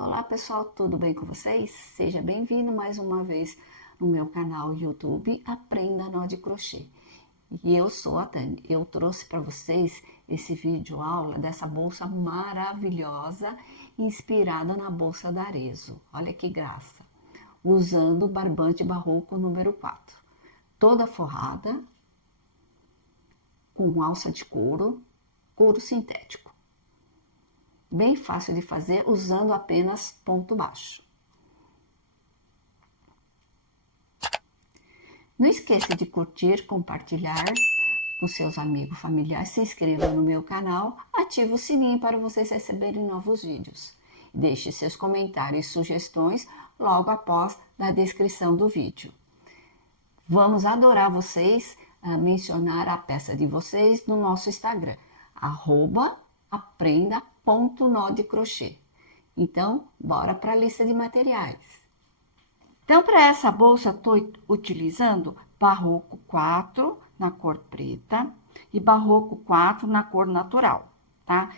Olá pessoal, tudo bem com vocês? Seja bem-vindo mais uma vez no meu canal YouTube Aprenda Nó de Crochê. E eu sou a Tânia. Eu trouxe para vocês esse vídeo aula dessa bolsa maravilhosa inspirada na bolsa da Arezzo. Olha que graça! Usando o barbante barroco número 4. Toda forrada com alça de couro sintético. Bem fácil de fazer usando apenas ponto baixo. Não esqueça de curtir, compartilhar com seus amigos, familiares, se inscreva no meu canal, ative o sininho para vocês receberem novos vídeos. Deixe seus comentários e sugestões logo após na descrição do vídeo. Vamos adorar vocês mencionar a peça de vocês no nosso Instagram, @aprenda.nó de crochê. Então, bora para a lista de materiais. Então, para essa bolsa, estou utilizando Barroco 4 na cor preta e Barroco 4 na cor natural, tá?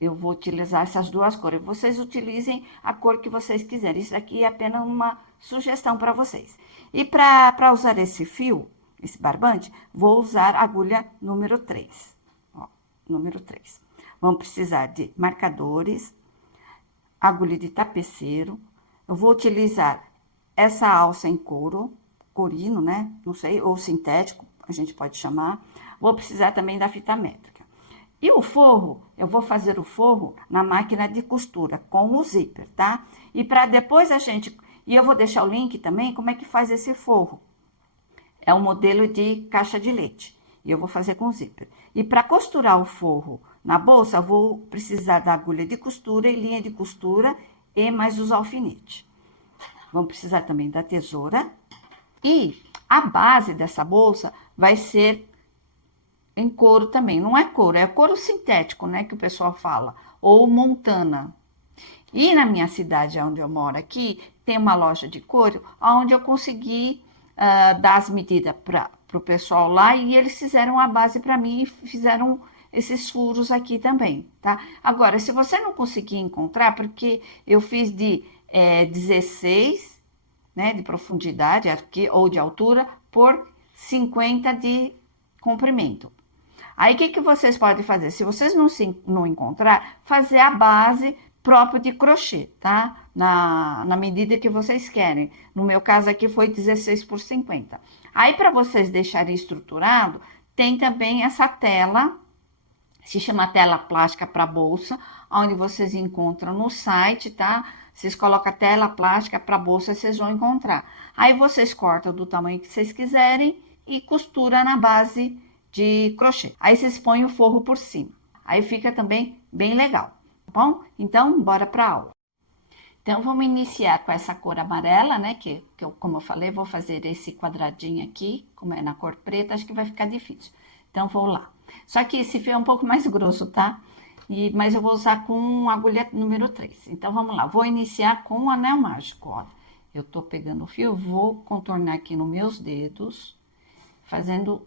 Eu vou utilizar essas duas cores. Vocês utilizem a cor que vocês quiserem. Isso aqui é apenas uma sugestão para vocês. E para usar esse fio, esse barbante, vou usar a agulha número 3. Ó, número 3. Vamos precisar de marcadores, agulha de tapeceiro. Eu vou utilizar essa alça em couro, corino, né? Não sei, ou sintético, a gente pode chamar. Vou precisar também da fita métrica. E o forro, eu vou fazer o forro na máquina de costura, com o zíper, tá? E para depois E eu vou deixar o link também, como é que faz esse forro. É um modelo de caixa de leite. E eu vou fazer com zíper. E para costurar o forro na bolsa, eu vou precisar da agulha de costura e linha de costura e mais os alfinetes. Vamos precisar também da tesoura. E a base dessa bolsa vai ser em couro também. Não é couro sintético, né, que o pessoal fala. Ou montana. E na minha cidade, onde eu moro aqui, tem uma loja de couro, onde eu consegui dar as medidas para o pessoal lá. E eles fizeram a base para mim e fizeram esses furos aqui também, tá? Agora, se você não conseguir encontrar, porque eu fiz de 16, né, de profundidade aqui, ou de altura, por 50 de comprimento. Aí, o que vocês podem fazer? Se vocês não encontrar, fazer a base própria de crochê, tá? Na medida que vocês querem. No meu caso aqui foi 16 por 50. Aí, para vocês deixarem estruturado, tem também essa tela, se chama tela plástica para bolsa, onde vocês encontram no site, tá? Vocês colocam a tela plástica para bolsa, vocês vão encontrar. Aí vocês cortam do tamanho que vocês quiserem e costura na base de crochê. Aí vocês põem o forro por cima. Aí fica também bem legal, tá bom? Então, bora para a aula. Então, vamos iniciar com essa cor amarela, né? Que eu, como eu falei, vou fazer esse quadradinho aqui, como é na cor preta, acho que vai ficar difícil. Então, vou lá. Só que esse fio é um pouco mais grosso, tá? Mas eu vou usar com agulha número 3. Então, vamos lá. Vou iniciar com o anel mágico, ó. Eu tô pegando o fio, vou contornar aqui nos meus dedos, fazendo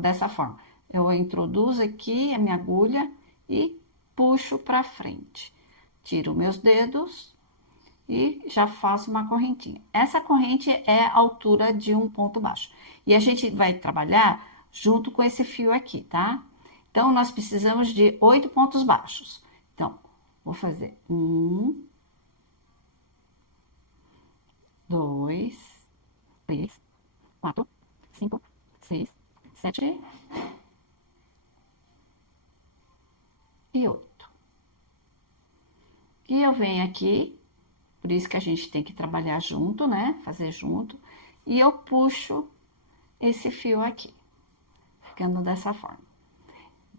dessa forma. Eu introduzo aqui a minha agulha e puxo pra frente. Tiro meus dedos e já faço uma correntinha. Essa corrente é a altura de um ponto baixo. E a gente vai trabalhar junto com esse fio aqui, tá? Então, nós precisamos de 8 pontos baixos. Então, vou fazer 1, 2, 3, 4, 5, 6, 7 e 8. E eu venho aqui, por isso que a gente tem que trabalhar junto, né? Fazer junto. E eu puxo esse fio aqui, ficando dessa forma.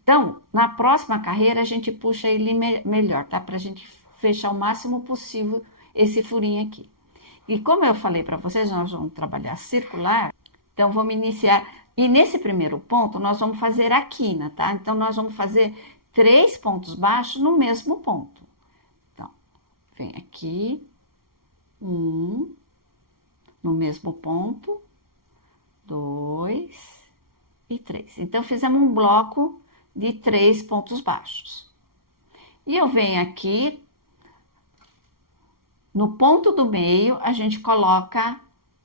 Então, na próxima carreira, a gente puxa ele melhor, tá? Pra gente fechar o máximo possível esse furinho aqui. E como eu falei pra vocês, nós vamos trabalhar circular, então vamos iniciar. E nesse primeiro ponto, nós vamos fazer a quina, tá? Então, nós vamos fazer 3 pontos baixos no mesmo ponto. Então, vem aqui, 1, no mesmo ponto, 2 e 3. Então, fizemos um bloco de 3 pontos baixos. E eu venho aqui No ponto do meio, a gente coloca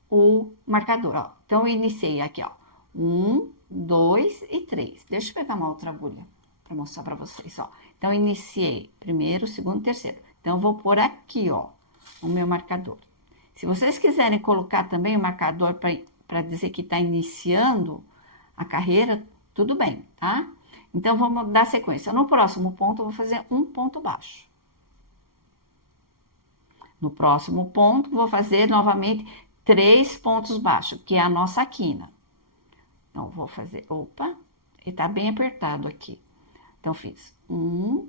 o marcador, ó. Então, eu iniciei aqui, ó. 1, 2 e 3. Deixa eu pegar uma outra agulha para mostrar para vocês, ó. Então, iniciei primeiro, segundo, terceiro. Então, eu vou pôr aqui, ó, o meu marcador. Se vocês quiserem colocar também o marcador para dizer que está iniciando a carreira, tudo bem, tá? Então, vamos dar sequência. No próximo ponto, eu vou fazer um ponto baixo. No próximo ponto, vou fazer novamente 3 pontos baixos, que é a nossa quina. Então, vou fazer, opa, e tá bem apertado aqui. Então, fiz 1,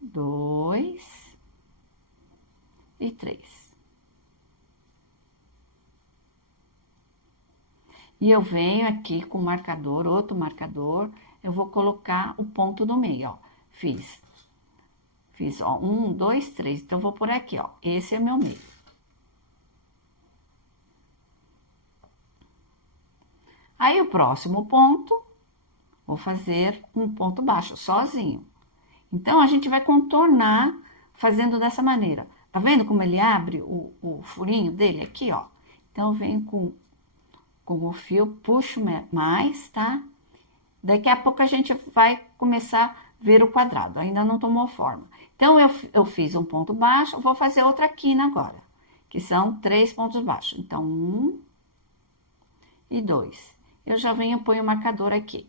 2 e 3. E eu venho aqui com o marcador, outro marcador, eu vou colocar o ponto do meio, ó. Fiz, ó, 1, 2, 3. Então, vou por aqui, ó. Esse é meu meio. Aí, o próximo ponto, vou fazer um ponto baixo, sozinho. Então, a gente vai contornar fazendo dessa maneira. Tá vendo como ele abre o furinho dele aqui, ó? Então, eu venho com o fio, puxo mais, tá? Daqui a pouco a gente vai começar a ver o quadrado, ainda não tomou forma. Então, eu fiz um ponto baixo, vou fazer outra quina agora, que são 3 pontos baixos. Então, 1 e 2. Eu já venho e ponho o marcador aqui,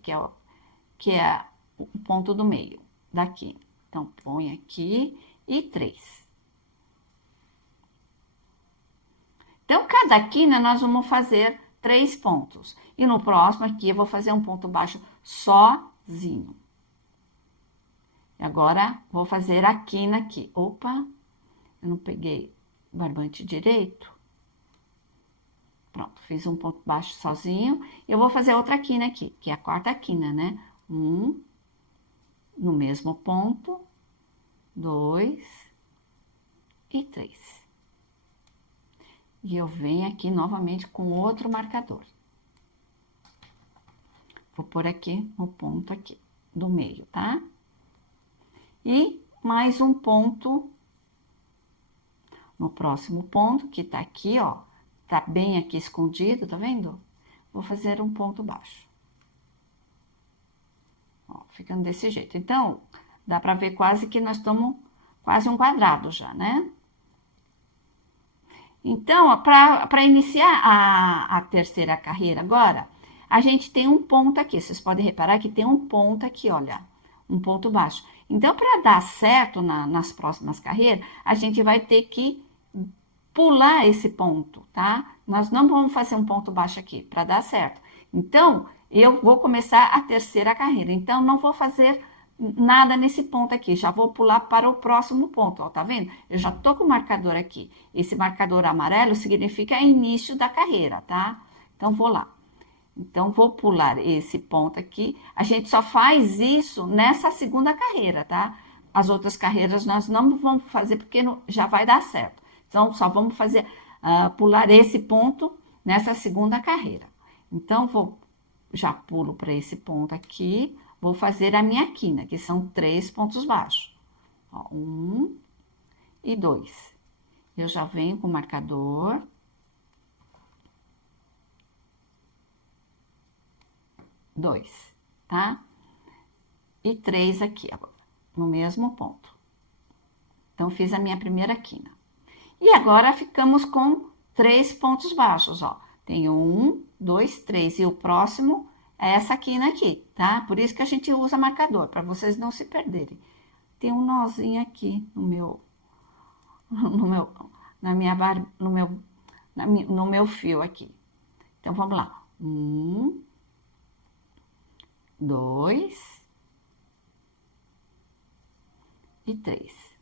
que é o ponto do meio daqui. Então, põe aqui e 3. Então, cada quina nós vamos fazer 3 pontos. E no próximo aqui eu vou fazer um ponto baixo sozinho. Agora, vou fazer a quina aqui. Opa, eu não peguei o barbante direito. Pronto, fiz um ponto baixo sozinho. Eu vou fazer outra quina aqui, que é a quarta quina, né? 1, no mesmo ponto, 2 e 3. E eu venho aqui novamente com outro marcador. Vou pôr aqui no ponto aqui do meio, tá? E mais um ponto no próximo ponto, que tá aqui, ó. Tá bem aqui escondido, tá vendo? Vou fazer um ponto baixo. Ó, ficando desse jeito. Então, dá pra ver quase que nós estamos quase um quadrado já, né? Então, para iniciar a terceira carreira agora, a gente tem um ponto aqui. Vocês podem reparar que tem um ponto aqui, olha, um ponto baixo. Então, para dar certo nas próximas carreiras, a gente vai ter que pular esse ponto, tá? Nós não vamos fazer um ponto baixo aqui para dar certo. Então, eu vou começar a terceira carreira. Então, não vou fazer nada nesse ponto aqui, já vou pular para o próximo ponto, ó, tá vendo? Eu já tô com o marcador aqui. Esse marcador amarelo significa início da carreira, tá? Então, vou lá. Então, vou pular esse ponto aqui. A gente só faz isso nessa segunda carreira, tá? As outras carreiras nós não vamos fazer porque já vai dar certo. Então, só vamos fazer, pular esse ponto nessa segunda carreira. Então, já pulo para esse ponto aqui, vou fazer a minha quina, que são 3 pontos baixos. Ó, 1 e 2. Eu já venho com o marcador. 2, tá? E 3 aqui agora, no mesmo ponto. Então, fiz a minha primeira quina. E agora, ficamos com 3 pontos baixos, ó. Tem 1, 2, 3. E o próximo é essa quina aqui, tá? Por isso que a gente usa marcador, para vocês não se perderem. Tem um nozinho aqui no meu fio aqui. Então, vamos lá. 1, 2 e 3.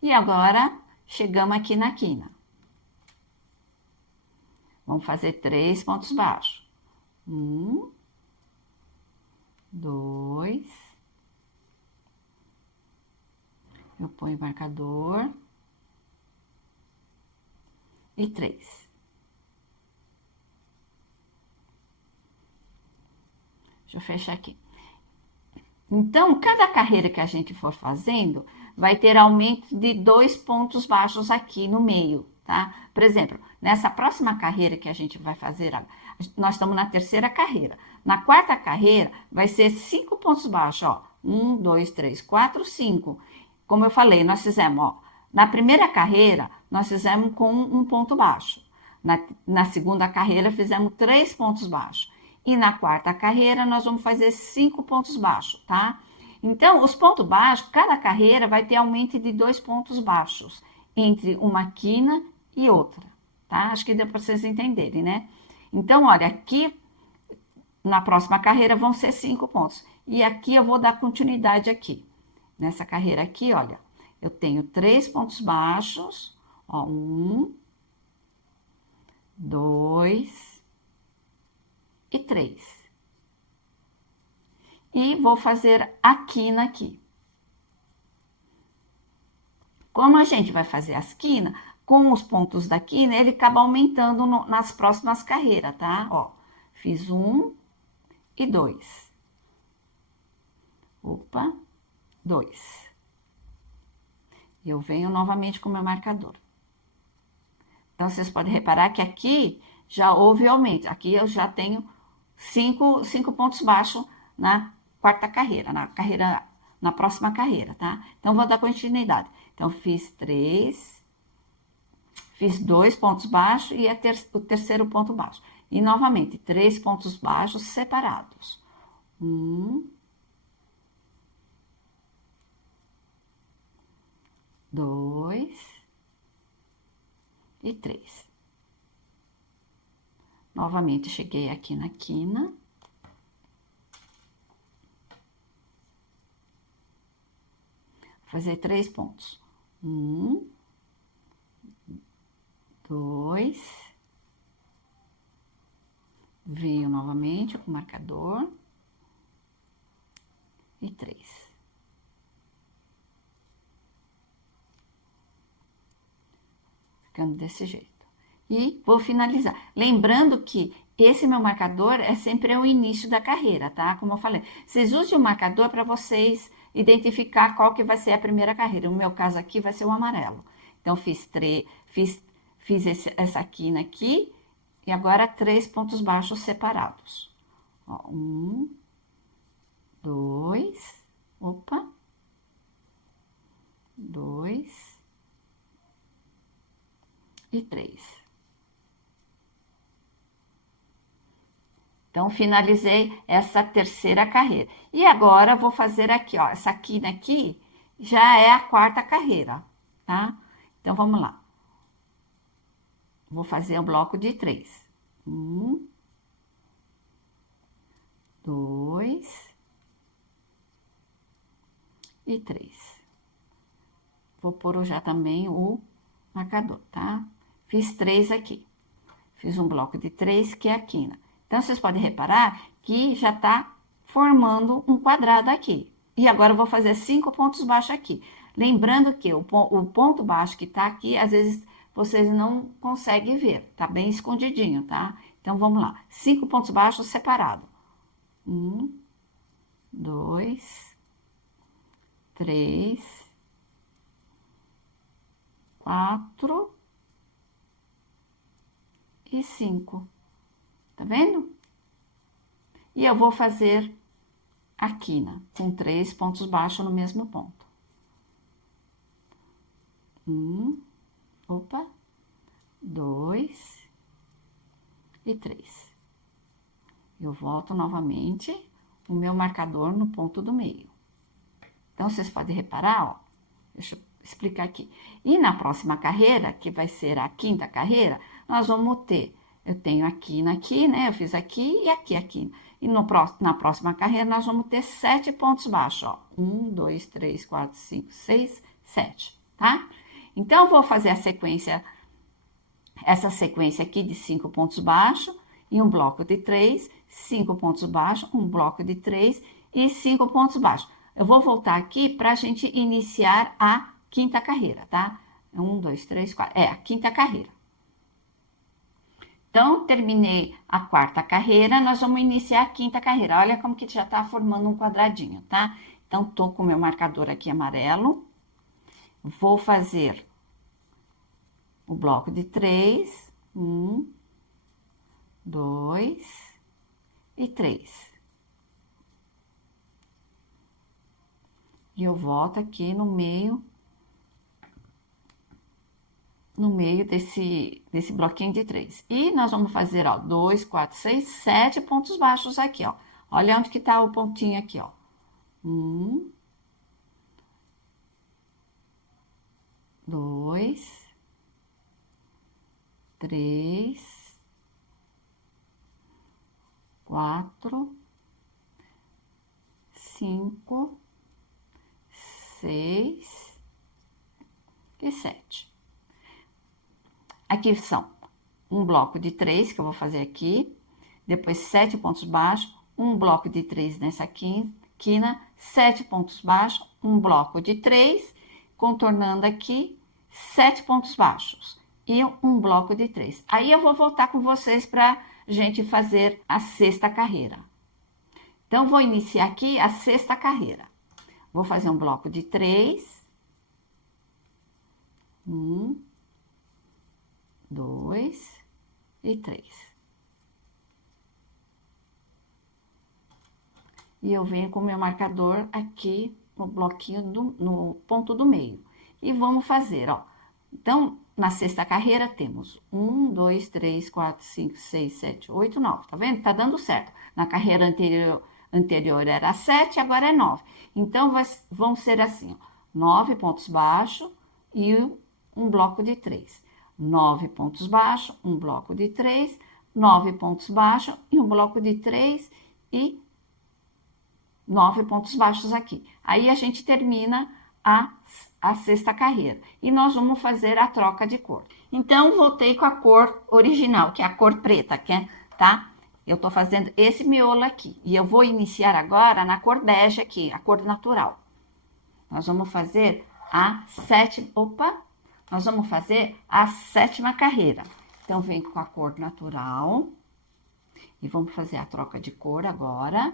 E agora, chegamos aqui na quina. Vamos fazer 3 pontos baixos. 1, 2. Eu ponho o marcador. E 3. Deixa eu fechar aqui. Então, cada carreira que a gente for fazendo, vai ter aumento de 2 pontos baixos aqui no meio, tá? Por exemplo, nessa próxima carreira que a gente vai fazer, nós estamos na terceira carreira. Na quarta carreira, vai ser 5 pontos baixos, ó. 1, 2, 3, 4, 5. Como eu falei, nós fizemos, ó, na primeira carreira, nós fizemos com um ponto baixo. Na segunda carreira, fizemos 3 pontos baixos. E na quarta carreira, nós vamos fazer 5 pontos baixos, tá? Então, os pontos baixos, cada carreira vai ter aumento de 2 pontos baixos entre uma quina e outra, tá? Acho que deu para vocês entenderem, né? Então, olha, aqui na próxima carreira vão ser 5 pontos. E aqui eu vou dar continuidade aqui. Nessa carreira aqui, olha, eu tenho 3 pontos baixos, ó, 1, 2 e 3. E vou fazer a quina aqui. Como a gente vai fazer as quinas, com os pontos da quina, ele acaba aumentando nas próximas carreiras, tá? Ó, fiz 1 e 2. Opa, 2. Eu venho novamente com o meu marcador. Então, vocês podem reparar que aqui já houve aumento. Aqui eu já tenho 5 pontos baixos na quarta carreira, na próxima carreira, tá? Então, vou dar continuidade. Então, fiz 3, fiz 2 pontos baixos e o terceiro ponto baixo. E, novamente, 3 pontos baixos separados. 1, 2 e 3. Novamente, cheguei aqui na quina. Fazer 3 pontos. 1, 2. Venho novamente com o marcador. E 3. Ficando desse jeito. E vou finalizar. Lembrando que esse meu marcador é sempre o início da carreira, tá? Como eu falei, vocês usem o marcador para vocês identificar qual que vai ser a primeira carreira. No meu caso aqui vai ser o amarelo. Então, fiz essa quina aqui e agora 3 pontos baixos separados. Ó, 1, 2, opa, 2 e 3. Então, finalizei essa terceira carreira. E agora, vou fazer aqui, ó, essa quina aqui já é a quarta carreira, tá? Então, vamos lá. Vou fazer um bloco de 3. 1, 2 e 3. Vou pôr já também o marcador, tá? Fiz 3 aqui. Fiz um bloco de 3, que é a quina. Então, vocês podem reparar que já tá formando um quadrado aqui. E agora, eu vou fazer 5 pontos baixos aqui. Lembrando que o ponto baixo que tá aqui, às vezes, vocês não conseguem ver. Tá bem escondidinho, tá? Então, vamos lá. 5 pontos baixos separados. 1, 2, 3, 4 e 5. Tá vendo? E eu vou fazer a quina com 3 pontos baixos no mesmo ponto. 1, opa, 2 e 3. Eu volto novamente o meu marcador no ponto do meio. Então, vocês podem reparar, ó, deixa eu explicar aqui. E na próxima carreira, que vai ser a quinta carreira, nós vamos ter, eu tenho a quina aqui, né? Eu fiz aqui e aqui a quina. E na próxima carreira, nós vamos ter 7 pontos baixos, ó. 1, 2, 3, 4, 5, 6, 7, tá? Então, eu vou fazer essa sequência aqui de 5 pontos baixos e um bloco de 3, 5 pontos baixos, um bloco de 3 e 5 pontos baixos. Eu vou voltar aqui para a gente iniciar a quinta carreira, tá? 1, 2, 3, 4. É a quinta carreira. Então, terminei a quarta carreira, nós vamos iniciar a quinta carreira. Olha como que já tá formando um quadradinho, tá? Então, tô com o meu marcador aqui amarelo. Vou fazer o bloco de 3. 1, 2 e 3. E eu volto aqui no meio desse bloquinho de 3. E nós vamos fazer, ó, 2, 4, 6, 7 pontos baixos aqui, ó. Olha onde que tá o pontinho aqui, ó. 1, 2, 3, 4, 5, 6 e 7. Aqui são um bloco de 3 que eu vou fazer aqui, depois 7 pontos baixos, um bloco de 3 nessa quina, 7 pontos baixos, um bloco de 3, contornando aqui, 7 pontos baixos e um bloco de 3. Aí eu vou voltar com vocês para gente fazer a sexta carreira. Então, vou iniciar aqui a sexta carreira. Vou fazer um bloco de 3. 1, 2 e 3. E eu venho com o meu marcador aqui no bloquinho, no ponto do meio. E vamos fazer, ó. Então, na sexta carreira temos 1, 2, 3, 4, 5, 6, 7, 8, 9. Tá vendo? Tá dando certo. Na carreira anterior era 7, agora é 9. Então, vão ser assim, ó, 9 pontos baixos e um bloco de 3. 9 pontos baixos, um bloco de 3, 9 pontos baixos e um bloco de 3 e 9 pontos baixos aqui. Aí a gente termina a sexta carreira. E nós vamos fazer a troca de cor. Então, voltei com a cor original, que é a cor preta, tá? Eu tô fazendo esse miolo aqui. E eu vou iniciar agora na cor bege aqui, a cor natural. Nós vamos fazer nós vamos fazer a sétima carreira. Então, vem com a cor natural. E vamos fazer a troca de cor agora.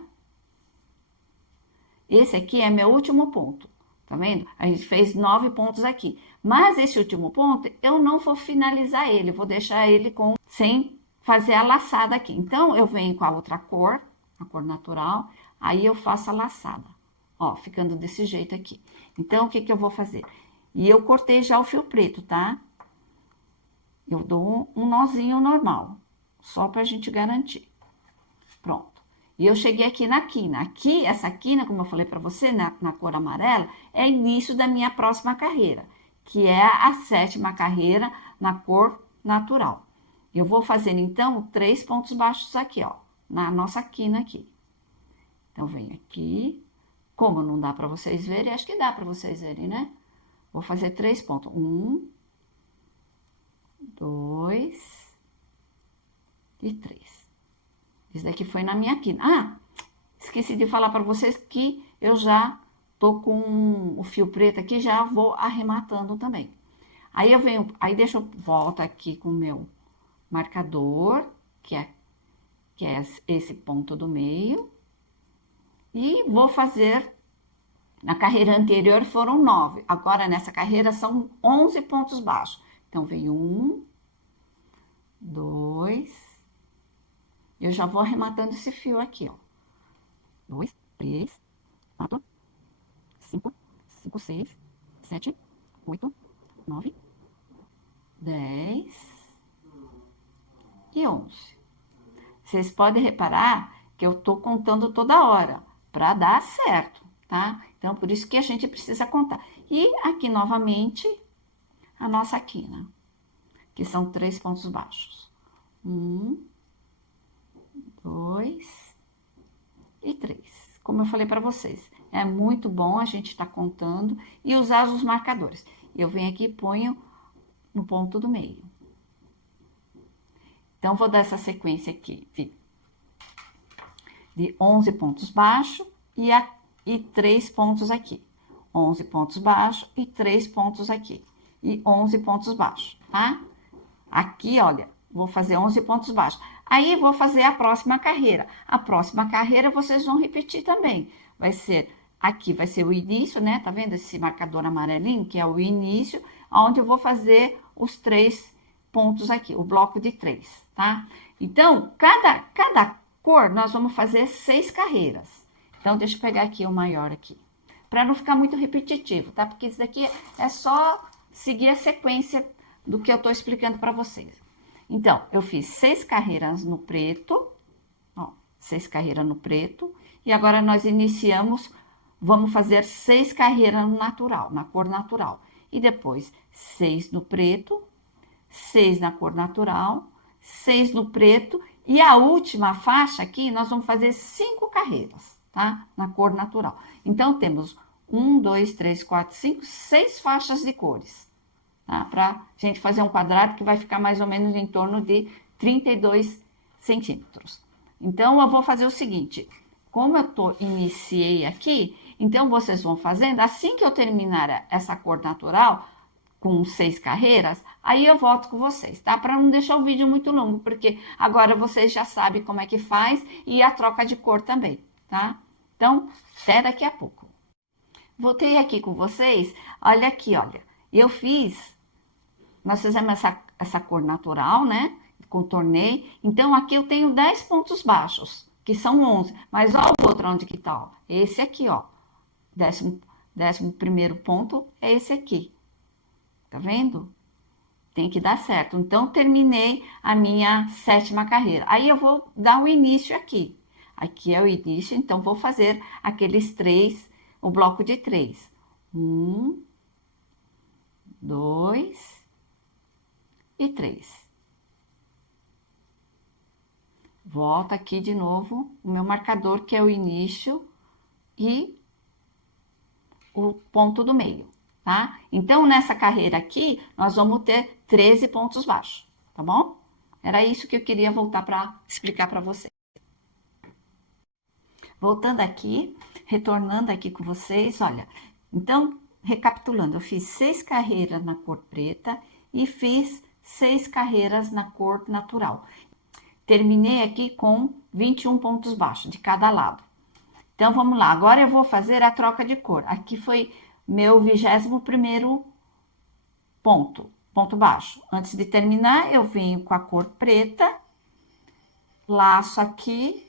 Esse aqui é meu último ponto, tá vendo? A gente fez 9 pontos aqui. Mas esse último ponto, eu não vou finalizar ele, vou deixar ele sem fazer a laçada aqui. Então, eu venho com a outra cor, a cor natural, aí eu faço a laçada. Ó, ficando desse jeito aqui. Então, o que que eu vou fazer? E eu cortei já o fio preto, tá? Eu dou um nozinho normal, só pra gente garantir. Pronto. E eu cheguei aqui na quina. Aqui, essa quina, como eu falei pra você, na cor amarela, é início da minha próxima carreira, que é a sétima carreira na cor natural. Eu vou fazendo, então, 3 pontos baixos aqui, ó, na nossa quina aqui. Então, vem aqui. Como não dá pra vocês verem, acho que dá pra vocês verem, né? Vou fazer 3 pontos. 1, 2 e 3. Isso daqui foi na minha quina. Ah, esqueci de falar para vocês que eu já tô com o fio preto aqui, já vou arrematando também. Aí eu venho, volto aqui com o meu marcador, que é esse ponto do meio. E vou fazer, na carreira anterior foram 9, agora nessa carreira são 11 pontos baixos. Então, vem 1, 2, eu já vou arrematando esse fio aqui, ó. 2, 3, 4, 5, 6, 7, 8, 9, 10 e 11. Vocês podem reparar que eu tô contando toda hora para dar certo, tá? Então, por isso que a gente precisa contar. E aqui, novamente, a nossa quina, que são 3 pontos baixos. 1, 2 e 3. Como eu falei para vocês, é muito bom a gente estar contando e usar os marcadores. Eu venho aqui e ponho no ponto do meio. Então, vou dar essa sequência aqui de 11 pontos baixos e 3 pontos aqui. 11 pontos baixos e 3 pontos aqui. E 11 pontos baixos, tá? Aqui, olha, vou fazer 11 pontos baixos. Aí, vou fazer a próxima carreira. A próxima carreira, vocês vão repetir também. Vai ser, aqui vai ser o início, né? Tá vendo esse marcador amarelinho, que é o início, onde eu vou fazer os 3 pontos aqui, o bloco de 3, tá? Então, cada cor, nós vamos fazer 6 carreiras. Então, deixa eu pegar aqui o maior aqui, para não ficar muito repetitivo, tá? Porque isso daqui é só seguir a sequência do que eu tô explicando para vocês. Então, eu fiz 6 carreiras no preto, ó, 6 carreiras no preto, e agora nós iniciamos, vamos fazer 6 carreiras no natural, na cor natural. E depois, 6 no preto, 6 na cor natural, 6 no preto, e a última faixa aqui, nós vamos fazer 5 carreiras, tá? Na cor natural. Então, temos 1, 2, 3, 4, 5, 6 faixas de cores, tá? Pra gente fazer um quadrado que vai ficar mais ou menos em torno de 32 centímetros. Então, eu vou fazer o seguinte, como eu iniciei aqui, então vocês vão fazendo, assim que eu terminar essa cor natural, com 6 carreiras, aí eu volto com vocês, tá? Para não deixar o vídeo muito longo, porque agora vocês já sabem como é que faz e a troca de cor também, tá? Então, até daqui a pouco. Voltei aqui com vocês, olha aqui, olha, eu fiz, nós fizemos essa cor natural, né? Contornei, então aqui eu tenho 10 pontos baixos, que são 11, mas olha o outro onde que tá, ó. Esse aqui, ó, décimo primeiro ponto é esse aqui. Tá vendo? Tem que dar certo. Então, terminei a minha 7ª carreira. Aí, eu vou dar o início aqui. Aqui é o início, então, vou fazer aqueles 3, o bloco de 3. 1, 2 e 3. Volta aqui de novo o meu marcador, que é o início e o ponto do meio. Tá? Então, nessa carreira aqui, nós vamos ter 13 pontos baixos, tá bom? Era isso que eu queria voltar para explicar para vocês. Voltando aqui, retornando aqui com vocês, olha. Então, recapitulando, eu fiz 6 carreiras na cor preta e fiz 6 carreiras na cor natural. Terminei aqui com 21 pontos baixos de cada lado. Então, vamos lá. Agora, eu vou fazer a troca de cor. Aqui foi meu 21º ponto baixo. Antes de terminar, eu venho com a cor preta, laço aqui,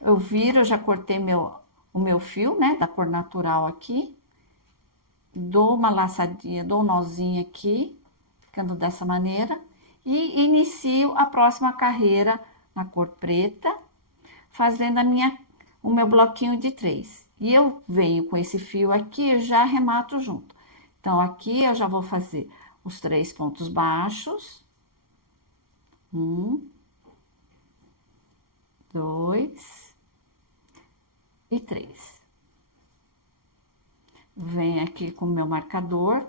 eu viro, eu já cortei o meu fio, né, da cor natural aqui, dou uma laçadinha, dou um nozinho aqui, ficando dessa maneira, e inicio a próxima carreira na cor preta, fazendo o meu bloquinho de 3. E eu venho com esse fio aqui, eu já arremato junto. Então, aqui eu já vou fazer os 3 pontos baixos. 1, 2 e 3. Venho aqui com o meu marcador.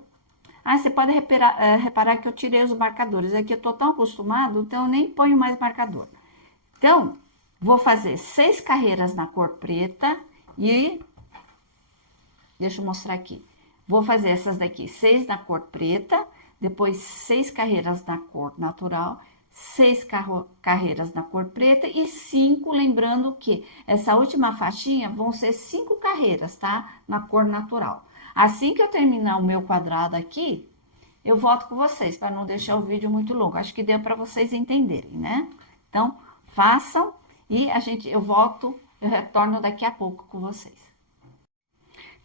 Ah, você pode reparar que eu tirei os marcadores. Aqui eu tô tão acostumado, então eu nem ponho mais marcador. Então, vou fazer 6 carreiras na cor preta e... Deixa eu mostrar aqui. Vou fazer essas daqui, 6 na cor preta, depois 6 carreiras na cor natural, 6 carreiras na cor preta e 5, lembrando que essa última faixinha vão ser 5 carreiras, tá? Na cor natural. Assim que eu terminar o meu quadrado aqui, eu volto com vocês, para não deixar o vídeo muito longo. Acho que deu para vocês entenderem, né? Então, façam e eu retorno daqui a pouco com vocês.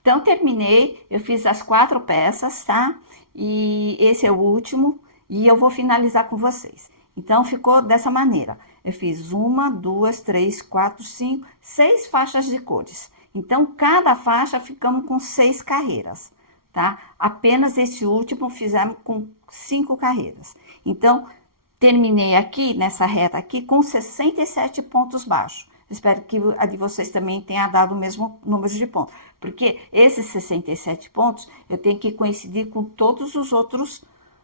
Então, terminei, eu fiz as 4 peças, tá? E esse é o último, e eu vou finalizar com vocês. Então, ficou dessa maneira. Eu fiz 1, 2, 3, 4, 5, 6 faixas de cores. Então, cada faixa ficamos com 6 carreiras, tá? Apenas esse último fizemos com 5 carreiras. Então, terminei aqui, nessa reta aqui, com 67 pontos baixos. Espero que a de vocês também tenha dado o mesmo número de pontos. Porque esses 67 pontos, eu tenho que coincidir com todos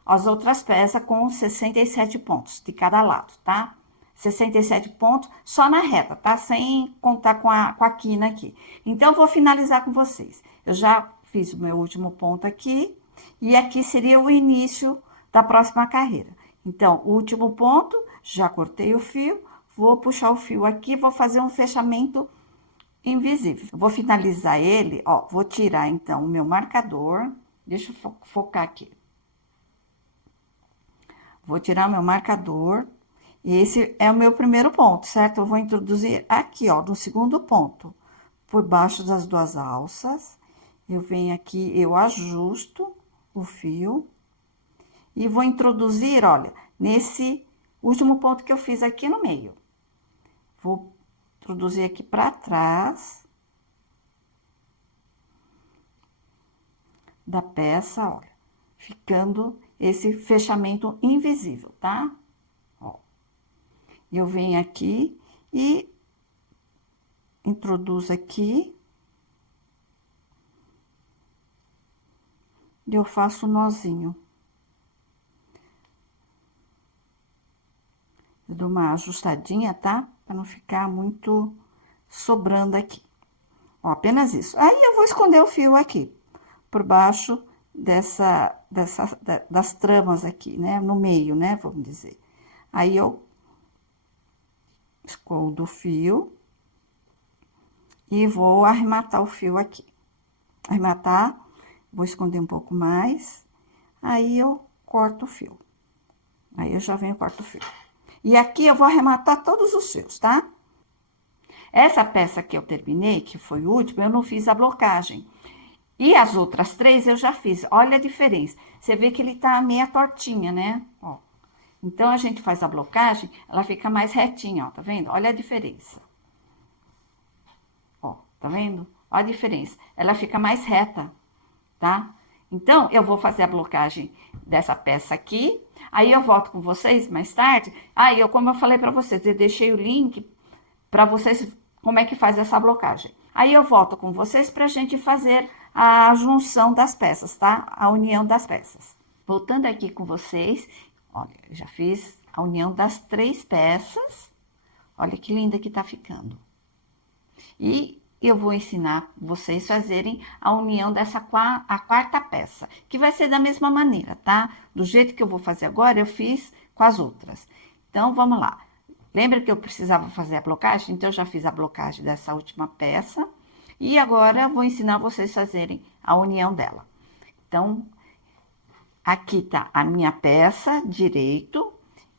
as outras peças com 67 pontos de cada lado, tá? 67 pontos só na reta, tá? Sem contar com a quina aqui. Então, eu vou finalizar com vocês. Eu já fiz o meu último ponto aqui, e aqui seria o início da próxima carreira. Então, o último ponto, já cortei o fio, vou puxar o fio aqui, vou fazer um fechamento invisível. Vou finalizar ele, ó, vou tirar então o meu marcador, deixa eu focar aqui. Vou tirar o meu marcador, e esse é o meu primeiro ponto, certo? Eu vou introduzir aqui, ó, no segundo ponto, por baixo das duas alças. Eu venho aqui, eu ajusto o fio e vou introduzir, olha, nesse último ponto que eu fiz aqui no meio. Vou introduzir aqui para trás da peça, olha, ficando esse fechamento invisível, tá? Ó. Eu venho aqui e introduzo aqui. E eu faço um nozinho. Eu dou uma ajustadinha, tá? Pra não ficar muito sobrando aqui. Ó, apenas isso. Aí, eu vou esconder o fio aqui, por baixo das tramas aqui, né? No meio, né? Vamos dizer. Aí, eu escondo o fio e vou arrematar o fio aqui. Arrematar, vou esconder um pouco mais. Aí, eu corto o fio. Aí, eu já venho e corto o fio. E aqui eu vou arrematar todos os fios, tá? Essa peça que eu terminei, que foi o último, eu não fiz a blocagem. E as outras três eu já fiz. Olha a diferença. Você vê que ele tá meia tortinha, né? Ó. Então, a gente faz a blocagem, ela fica mais retinha, ó. Tá vendo? Olha a diferença. Ó, tá vendo? Olha a diferença. Ela fica mais reta, tá? Então, eu vou fazer a blocagem dessa peça aqui. Aí, eu volto com vocês mais tarde. Aí, como eu falei pra vocês, eu deixei o link pra vocês, como é que faz essa blocagem. Aí, eu volto com vocês pra gente fazer a junção das peças, tá? A união das peças. Voltando aqui com vocês, olha, eu já fiz a união das três peças. Olha que linda que tá ficando. E eu vou ensinar vocês fazerem a união dessa a quarta peça, que vai ser da mesma maneira, tá? Do jeito que eu vou fazer agora, eu fiz com as outras. Então, vamos lá. Lembra que eu precisava fazer a blocagem? Então, eu já fiz a blocagem dessa última peça. E agora, eu vou ensinar vocês a fazerem a união dela. Então, aqui tá a minha peça direito.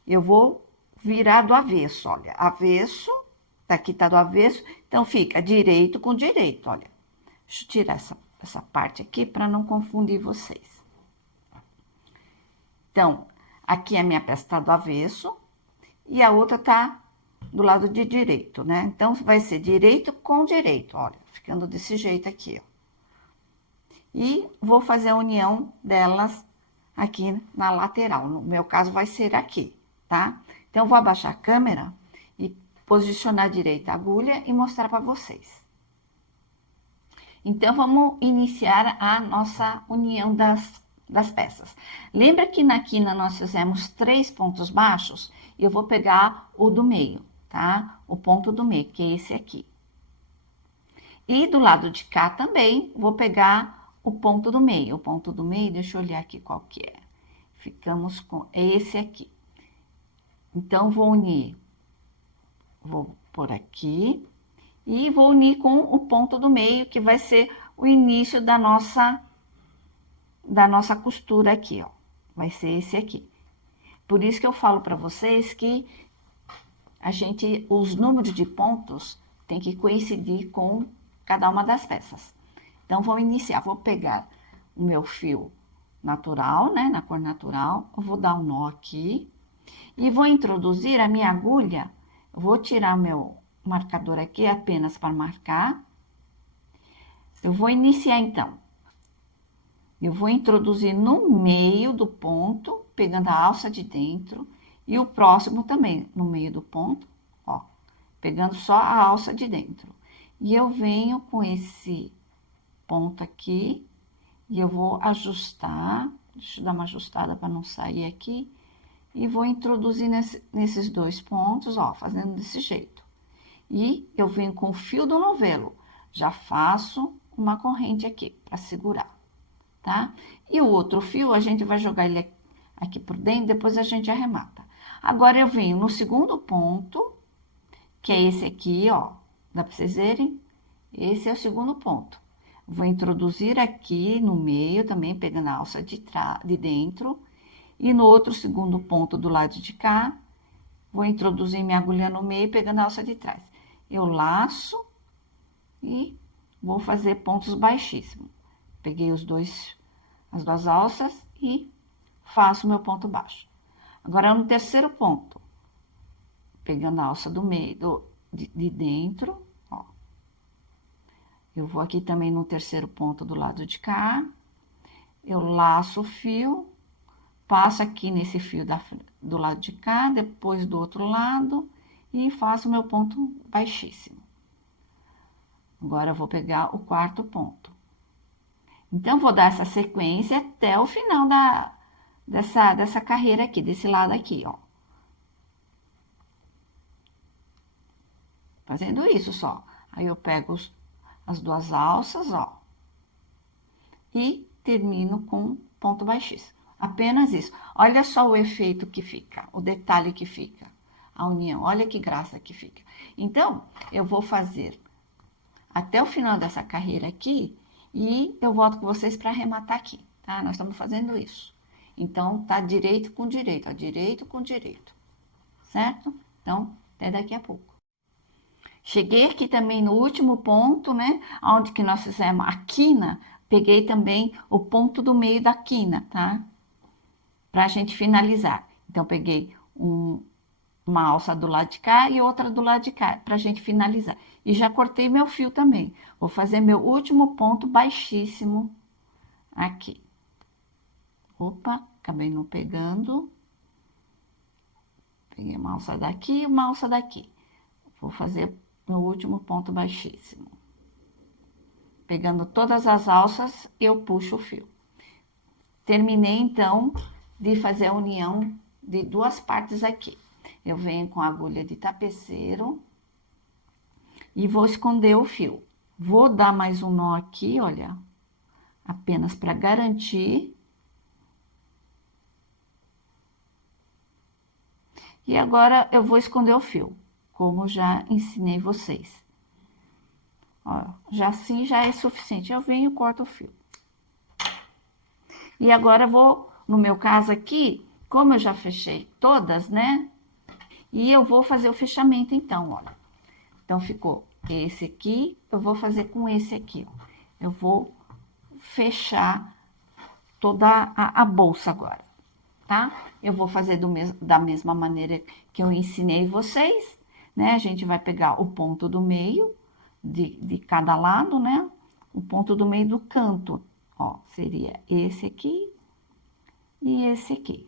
Eu vou virar do avesso, olha. Avesso, aqui tá do avesso. Então, fica direito com direito, olha. Deixa eu tirar essa parte aqui para não confundir vocês. Então, aqui a minha peça tá do avesso e a outra tá do lado de direito, né? Então, vai ser direito com direito, olha, ficando desse jeito aqui, ó. E vou fazer a união delas aqui na lateral. No meu caso, vai ser aqui, tá? Então, eu vou abaixar a câmera e posicionar direita a agulha e mostrar para vocês. Então, vamos iniciar a nossa união das peças. Lembra que na quina nós fizemos 3 pontos baixos? Eu vou pegar o do meio, tá? O ponto do meio, que é esse aqui. E do lado de cá também, vou pegar o ponto do meio. O ponto do meio, deixa eu olhar aqui qual que é. Ficamos com esse aqui. Então, vou unir. Vou por aqui. E vou unir com o ponto do meio, que vai ser o início da nossa costura aqui, ó. Vai ser esse aqui. Por isso que eu falo para vocês que os números de pontos tem que coincidir com cada uma das peças. Então, vou iniciar, vou pegar o meu fio natural, né, na cor natural, eu vou dar um nó aqui e vou introduzir a minha agulha, vou tirar meu marcador aqui apenas para marcar. Eu vou iniciar, então. Eu vou introduzir no meio do ponto, pegando a alça de dentro, e o próximo também no meio do ponto, ó, pegando só a alça de dentro. E eu venho com esse ponto aqui, e eu vou ajustar, deixa eu dar uma ajustada para não sair aqui, e vou introduzir nesses 2 pontos, ó, fazendo desse jeito. E eu venho com o fio do novelo, já faço uma corrente aqui para segurar, tá? E o outro fio, a gente vai jogar ele aqui por dentro, depois a gente arremata. Agora, eu venho no segundo ponto, que é esse aqui, ó. Dá pra vocês verem? Esse é o segundo ponto. Vou introduzir aqui no meio, também pegando a alça de dentro. E no outro segundo ponto do lado de cá, vou introduzir minha agulha no meio, pegando a alça de trás. Eu laço e vou fazer pontos baixíssimos. Peguei as duas alças e faço meu ponto baixo. Agora, no terceiro ponto, pegando a alça do meio, de dentro, ó. Eu vou aqui também no terceiro ponto do lado de cá, eu laço o fio, passo aqui nesse fio do lado de cá, depois do outro lado, e faço meu ponto baixíssimo. Agora, eu vou pegar o quarto ponto. Então, vou dar essa sequência até o final dessa carreira aqui, desse lado aqui, ó. Fazendo isso só. Aí, eu pego as duas alças, ó. E termino com ponto baixíssimo. Apenas isso. Olha só o efeito que fica, o detalhe que fica, a união. Olha que graça que fica. Então, eu vou fazer até o final dessa carreira aqui e eu volto com vocês para arrematar aqui, tá? Nós estamos fazendo isso. Então, tá direito com direito, ó, direito com direito, certo? Então, até daqui a pouco. Cheguei aqui também no último ponto, né? Onde que nós fizemos a quina, peguei também o ponto do meio da quina, tá? Pra gente finalizar. Então, peguei uma alça do lado de cá e outra do lado de cá, pra gente finalizar. E já cortei meu fio também. Vou fazer meu último ponto baixíssimo aqui. Opa, acabei não pegando. Peguei uma alça daqui e uma alça daqui. Vou fazer no último ponto baixíssimo. Pegando todas as alças, eu puxo o fio. Terminei, então, de fazer a união de duas partes aqui. Eu venho com a agulha de tapeceiro e vou esconder o fio. Vou dar mais um nó aqui, olha, apenas para garantir. E agora, eu vou esconder o fio, como já ensinei vocês. Ó, já assim já é suficiente. Eu venho e corto o fio. E agora, vou, no meu caso aqui, como eu já fechei todas, né? E eu vou fazer o fechamento, então, olha. Então, ficou esse aqui, eu vou fazer com esse aqui, ó. Eu vou fechar toda a bolsa agora, tá? Eu vou fazer da mesma maneira que eu ensinei vocês, né? A gente vai pegar o ponto do meio de cada lado, né? O ponto do meio do canto, ó, seria esse aqui e esse aqui.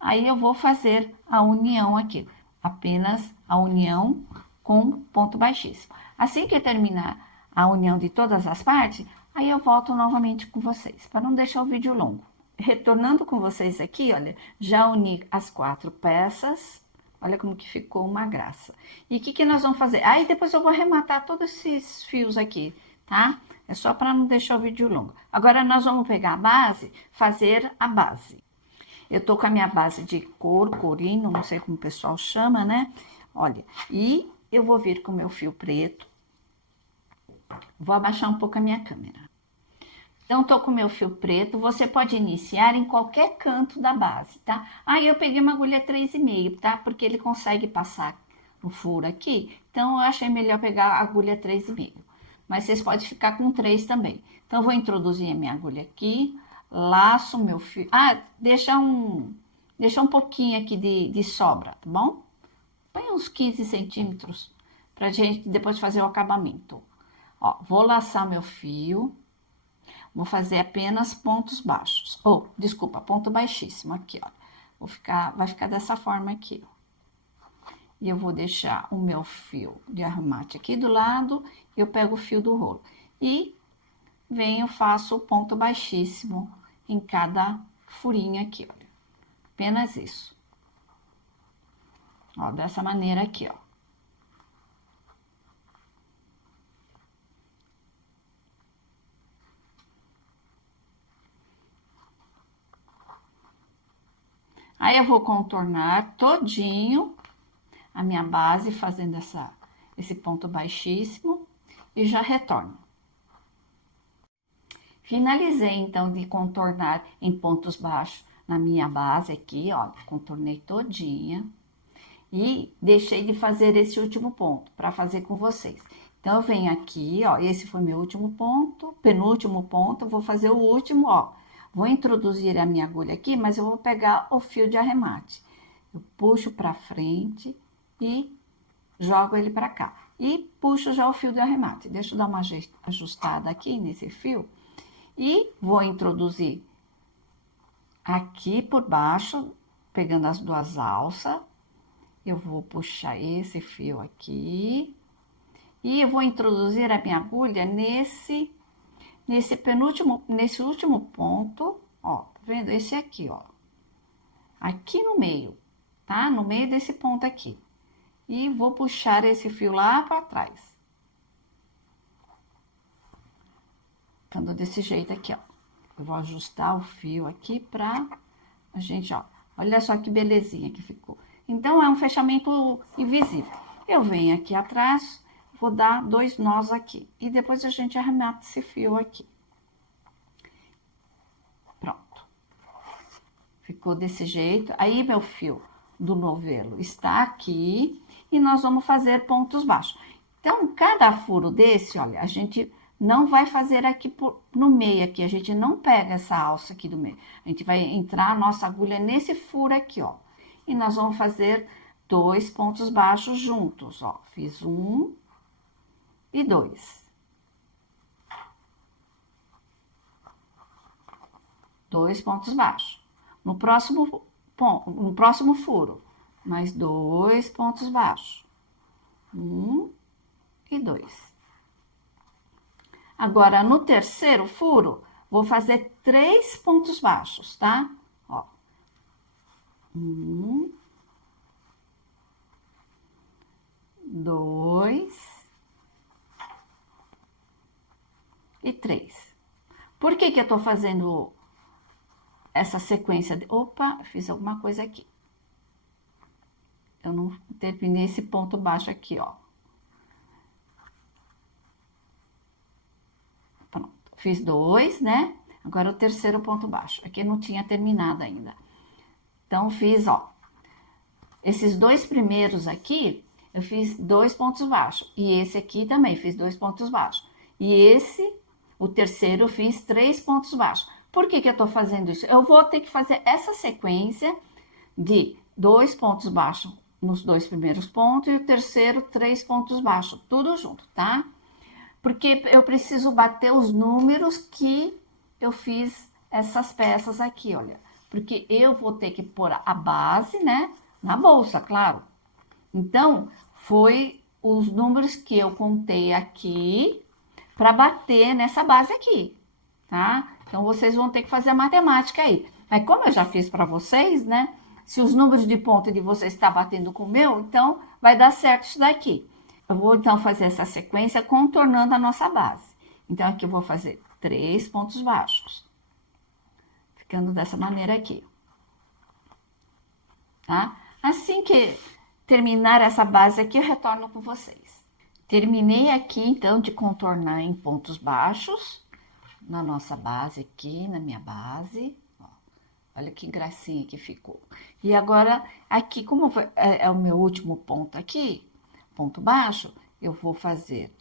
Aí, eu vou fazer a união aqui, apenas a união com ponto baixíssimo. Assim que eu terminar a união de todas as partes, aí eu volto novamente com vocês, para não deixar o vídeo longo. Retornando com vocês aqui, olha, já uni as 4 peças, olha como que ficou uma graça. E o que nós vamos fazer? Aí, depois eu vou arrematar todos esses fios aqui, tá? É só para não deixar o vídeo longo. Agora, nós vamos pegar a base, fazer a base. Eu tô com a minha base de corino, não sei como o pessoal chama, né? Olha, e eu vou vir com o meu fio preto. Vou abaixar um pouco a minha câmera. Então, tô com o meu fio preto. Você pode iniciar em qualquer canto da base, tá? Aí, eu peguei uma agulha 3,5, tá? Porque ele consegue passar no furo aqui. Então, eu achei melhor pegar a agulha 3,5. Mas vocês podem ficar com 3 também. Então, eu vou introduzir a minha agulha aqui. Laço meu fio. Ah, deixa um pouquinho aqui de sobra, tá bom? Põe uns 15 centímetros pra gente depois fazer o acabamento. Ó, vou laçar meu fio. Vou fazer apenas pontos baixos. Ou, desculpa, ponto baixíssimo aqui, ó. Vai ficar dessa forma aqui, ó. E eu vou deixar o meu fio de arremate aqui do lado. Eu pego o fio do rolo. E venho, faço o ponto baixíssimo em cada furinho aqui, olha. Apenas isso. Ó, dessa maneira aqui, ó. Aí eu vou contornar todinho a minha base, fazendo esse ponto baixíssimo e já retorno. Finalizei, então, de contornar em pontos baixos na minha base aqui, ó, contornei todinha. E deixei de fazer esse último ponto para fazer com vocês. Então, eu venho aqui, ó, esse foi meu último ponto, penúltimo ponto, vou fazer o último, ó. Vou introduzir a minha agulha aqui, mas eu vou pegar o fio de arremate. Eu puxo para frente e jogo ele para cá. E puxo já o fio de arremate. Deixa eu dar uma ajustada aqui nesse fio. E vou introduzir aqui por baixo, pegando as duas alças. Eu vou puxar esse fio aqui e eu vou introduzir a minha agulha nesse último ponto, ó, tá vendo? Esse aqui, ó, aqui no meio, tá? No meio desse ponto aqui. E vou puxar esse fio lá para trás. Ficando desse jeito aqui, ó. Eu vou ajustar o fio aqui pra a gente, ó, olha só que belezinha que ficou. Então, é um fechamento invisível. Eu venho aqui atrás, vou dar 2 nós aqui. E depois a gente arremata esse fio aqui. Pronto. Ficou desse jeito. Aí, meu fio do novelo está aqui. E nós vamos fazer pontos baixos. Então, cada furo desse, olha, a gente não vai fazer aqui no meio aqui. A gente não pega essa alça aqui do meio. A gente vai entrar a nossa agulha nesse furo aqui, ó. E nós vamos fazer 2 pontos baixos juntos, ó. Fiz 1 e 2. 2 pontos baixos. No próximo furo, mais 2 pontos baixos. 1 e 2. Agora, no terceiro furo, vou fazer 3 pontos baixos, tá? Ó. 1, 2 e 3. Por que que eu tô fazendo essa sequência? Opa, fiz alguma coisa aqui. Eu não terminei esse ponto baixo aqui, ó. Pronto, fiz 2, né? Agora o terceiro ponto baixo. Aqui não tinha terminado ainda. Então, fiz, ó, esses 2 primeiros aqui, eu fiz 2 pontos baixos. E esse aqui também, fiz 2 pontos baixos. E esse, o terceiro, eu fiz 3 pontos baixos. Por que que eu tô fazendo isso? Eu vou ter que fazer essa sequência de 2 pontos baixos nos 2 primeiros pontos e o terceiro, 3 pontos baixos, tudo junto, tá? Porque eu preciso bater os números que eu fiz essas peças aqui, olha. Porque eu vou ter que pôr a base, né, na bolsa, claro. Então, foi os números que eu contei aqui para bater nessa base aqui, tá? Então, vocês vão ter que fazer a matemática aí. Mas como eu já fiz para vocês, né, se os números de ponta de vocês estão batendo com o meu, então vai dar certo isso daqui. Eu vou, então, fazer essa sequência contornando a nossa base. Então, aqui eu vou fazer 3 pontos baixos. Ficando dessa maneira aqui. Tá? Assim que terminar essa base aqui, eu retorno com vocês. Terminei aqui, então, de contornar em pontos baixos. Na nossa base aqui, na minha base. Ó, olha que gracinha que ficou. E agora, aqui, como é o meu último ponto aqui, ponto baixo, eu vou fazer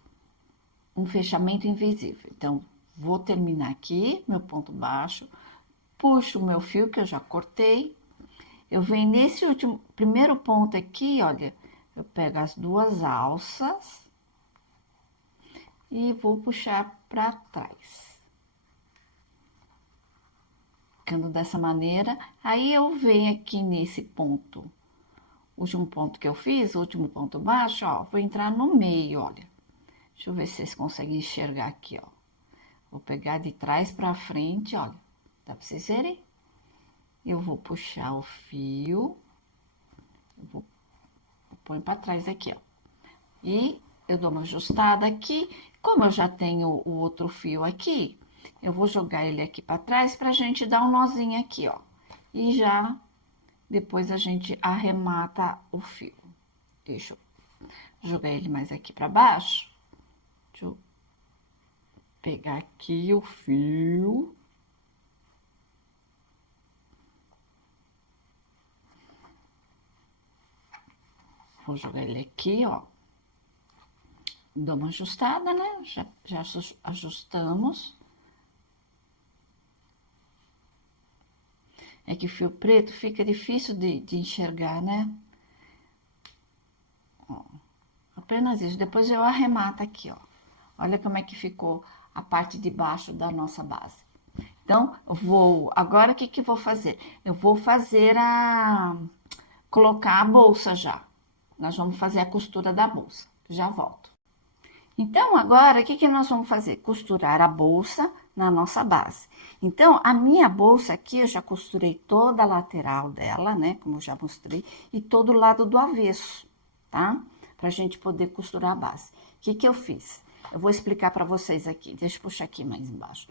um fechamento invisível. Então, vou terminar aqui, meu ponto baixo, puxo o meu fio que eu já cortei, eu venho nesse primeiro ponto aqui, olha, eu pego as 2 alças e vou puxar para trás. Ficando dessa maneira, aí eu venho aqui nesse ponto, último ponto que eu fiz, o último ponto baixo, ó, vou entrar no meio, olha. Deixa eu ver se vocês conseguem enxergar aqui, ó. Vou pegar de trás para frente, olha. Dá para vocês verem? Eu vou puxar o fio, vou pôr para trás aqui, ó. E eu dou uma ajustada aqui. Como eu já tenho o outro fio aqui, eu vou jogar ele aqui para trás pra gente dar um nozinho aqui, ó. E já depois a gente arremata o fio. Deixa eu jogar ele mais aqui para baixo. Deixa eu pegar aqui o fio. Vou jogar ele aqui, ó. Dou uma ajustada, né? Já ajustamos. É que fio preto fica difícil de enxergar, né? Ó, apenas isso. Depois eu arremato aqui, ó. Olha como é que ficou a parte de baixo da nossa base. Então, agora o que eu vou fazer? Eu vou colocar a bolsa já. Nós vamos fazer a costura da bolsa. Já volto. Então, agora, o que nós vamos fazer? Costurar a bolsa na nossa base. Então, a minha bolsa aqui, eu já costurei toda a lateral dela, né? Como eu já mostrei, e todo o lado do avesso, tá? Pra gente poder costurar a base. O que eu fiz? Eu vou explicar pra vocês aqui. Deixa eu puxar aqui mais embaixo.